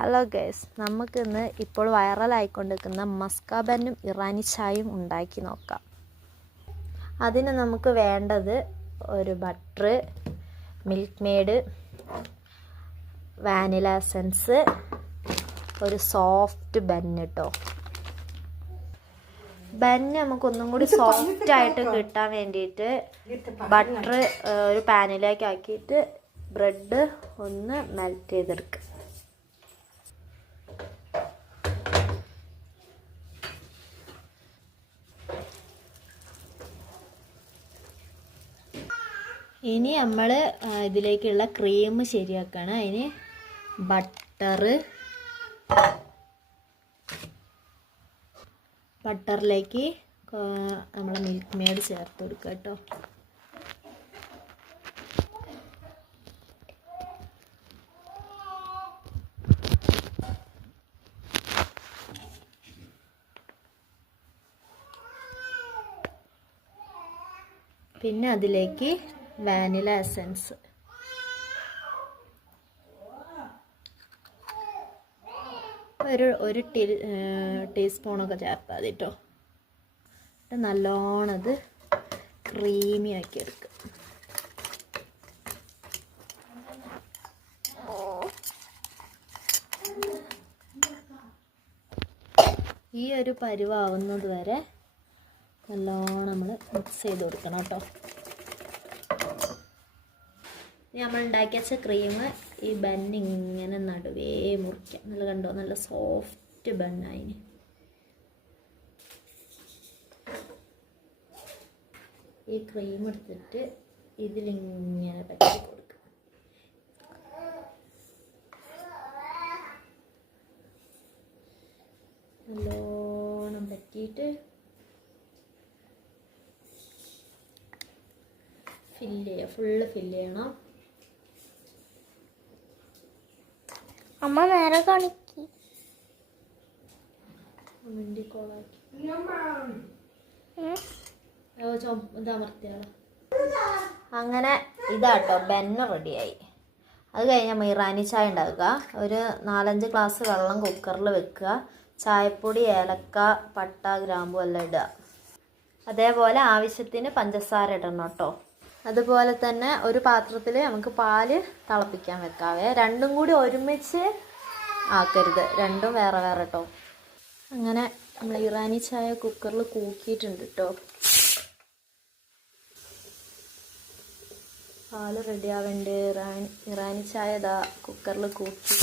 Hello guys, നമുക്കിന്ന് ഇപ്പോൾ വൈറലായിക്കൊണ്ടിരിക്കുന്ന Musca ബന്നും Irani ചായയും ഉണ്ടാക്കി നോക്കാം. അതിന് നമുക്ക് വേണ്ടത് ഒരു butter, milk made, vanilla essence, ഒരു സോഫ്റ്റ് ബന്ന് കേട്ടോ. ബന്ന് നമുക്കൊന്നും കൂടി സോഫ്റ്റ് ആയിട്ട് കിട്ടാൻ വേണ്ടിയിട്ട് ബട്ടർ ഒരു പാനിലേക്ക് ആക്കിയിട്ട് ബ്രെഡ് ഒന്ന് മെൽറ്റ് ചെയ്തെടുക്കുക. ഇനി നമ്മൾ ഇതിലേക്കുള്ള ക്രീം ശരിയാക്കണം. അതിന് ബട്ടറിലേക്ക് നമ്മൾ മിൽക്ക് മെയ്ഡ് ചേർത്ത് കൊടുക്കുക കേട്ടോ. പിന്നെ അതിലേക്ക് വാനില എസൻസ്, ഒരു ടീസ്പൂണൊക്കെ ചേർത്താൽ മതി കേട്ടോ. നല്ലോണം അത് ക്രീമി ആക്കി എടുക്കുക. ഈ ഒരു പരുവാവുന്നത് വരെ നല്ലോണം നമ്മൾ മിക്സ് ചെയ്ത് കൊടുക്കണം കേട്ടോ. നമ്മൾ ഉണ്ടാക്കി വെച്ച ക്രീം ഈ ബന്ന് ഇങ്ങനെ നടുവേ മുറിക്കാം. നല്ല കണ്ടോ, നല്ല സോഫ്റ്റ് ബണ്ണായിന്. ഈ ക്രീം എടുത്തിട്ട് ഇതിലിങ്ങനെ പറ്റി കൊടുക്കുക. നല്ലോണം പറ്റിയിട്ട് ഫുള്ള് ഫില്ല് ചെയ്യണം. അമ്മ നേരെ കാണിക്ക്. അങ്ങനെ ഇതാട്ടോ ബന്ന് റെഡിയായി. അത് കഴിഞ്ഞാൽ ഇറാനി ചായ ഉണ്ടാക്കുക. ഒരു 4-5 ഗ്ലാസ് വെള്ളം കുക്കറിൽ വെക്കുക. ചായപ്പൊടി, ഏലക്ക, പട്ട, ഗ്രാമ്പു എല്ലാം ഇടുക. അതേപോലെ ആവശ്യത്തിന് പഞ്ചസാര ഇടണം കേട്ടോ. അതുപോലെ തന്നെ ഒരു പാത്രത്തിൽ നമുക്ക് പാല് തിളപ്പിക്കാൻ വെക്കാവേ. രണ്ടും കൂടി ഒരുമിച്ച് ആക്കരുത്, രണ്ടും വേറെ വേറെ കേട്ടോ. അങ്ങനെ നമ്മൾ ഇറാനി ചായ കുക്കറിൽ കൂക്കിയിട്ടുണ്ട് കേട്ടോ. പാല് റെഡി ആവേണ്ട. ഇറാനി ചായ ഇതാ കുക്കറിൽ കൂക്കി